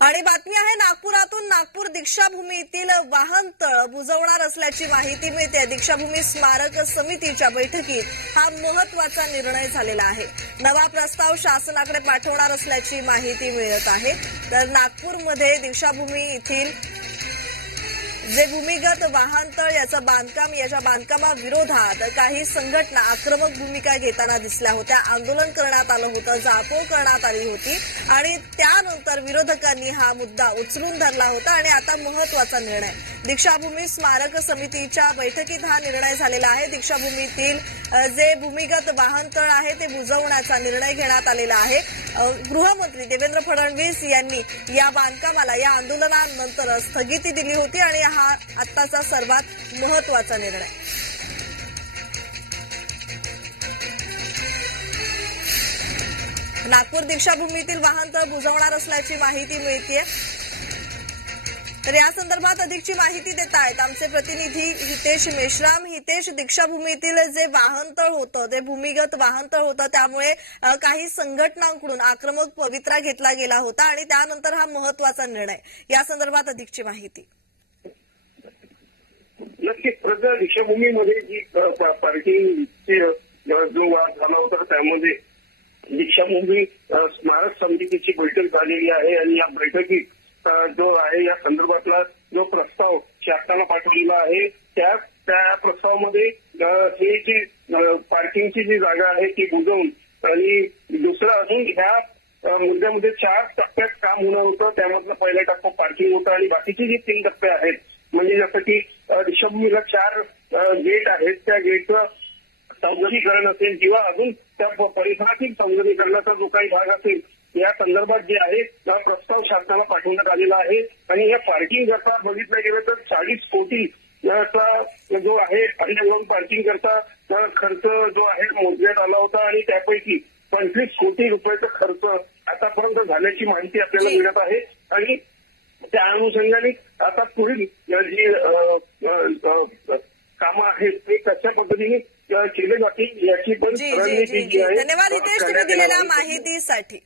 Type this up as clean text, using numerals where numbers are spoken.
आणि बातमी आहे नागपुरातून नागपूर दीक्षाभूमीतील वाहनतळ बुजवणार असल्याची माहिती मिळते। दीक्षाभूमी स्मारक समितीच्या बैठकीत हा महत्वाचा निर्णय झालेला आहे। नवा प्रस्ताव शासनाकडे पाठवणार असल्याची माहिती मिळत आहे। तर नागपूरमध्ये दीक्षाभूमी येथील जे भूमिगत वाहनतळ याचं बांधकाम याच्या बांधकामाविरोधात काही संघटना आक्रमक भूमिका घेताना दिसल्या होत्या। आंदोलन करण्यात आलं होतं, जाळपोळ करण्यात आली होती आणि त्यानंतर विरोधकांनी हा मुद्दा उचलून धरला होता आणि आता महत्वाचा निर्णय दीक्षाभूमी स्मारक समितीच्या बैठकीत हा निर्णय झालेला आहे। दीक्षाभूमीतील जे भूमिगत वाहनतळ आहे ते बुजवण्याचा निर्णय घेण्यात आलेला आहे। गृहमंत्री देवेंद्र फडणवीस यांनी या बांधकामाला या आंदोलनानंतर स्थगिती दिली होती आणि हा आत्ताचा सर्वात महत्वाचा निर्णय। नागपूर दीक्षाभूमीतील वाहनतळ बुजवणार असल्याची माहिती मिळतेय। तर या संदर्भात अधिकची माहिती देत आहेत आमचे प्रतिनिधी हितेश मेश्राम। हितेश, दीक्षाभूमीतील जे वाहनतळ होतं ते भूमिगत वाहनतळ होतं, त्यामुळे काही संघटनांकडून आक्रमक पवित्रा घेतला गेला होता आणि त्यानंतर हा महत्वाचा निर्णय, या संदर्भात अधिकची माहिती। नक्कीच दीक्षाभूमीमध्ये जी पार्किंगची जो वाद झाला होता त्यामध्ये दीक्षाभूमी स्मारक समितीची बैठक झालेली आहे आणि या बैठकीत जो आहे या संदर्भातला जो प्रस्ताव शासनाला पाठवलेला आहे त्या प्रस्तावामध्ये ही जी पार्किंगची जी जागा आहे ती बुजवून आणि दुसरं अजून ह्या मुद्द्यामध्ये 4 टप्प्यात काम होणार होतं। त्यामधला पहिला टप्पा पार्किंग होता आणि बाकीचे जे 3 टप्पे आहेत म्हणजे जसं की दीक्षाभूमीला 4 गेट आहेत, त्या गेटचं सौंदर्यीकरण असेल किंवा अजून त्या परिसरातील सौंदर्यीकरणाचा जो काही भाग असेल या संदर्भात जे आहे हा प्रस्ताव शासनाला पाठवण्यात आलेला आहे। आणि या पार्किंग करता बघितलं गेलं तर 40 कोटी चा जो आहे अंडरग्राऊंड पार्किंग करता खर्च जो आहे मोजण्यात आला होता आणि त्यापैकी 25 कोटी रुपयाचा खर्च आतापर्यंत झाल्याची माहिती आपल्याला मिळत आहे। आणि त्या अनुषंगाने आता पुढील जी कामं आहेत ते कशा पद्धतीने केले जातील याची पण धन्यवाद हितेश, तुम्ही दिलेल्या माहितीसाठी।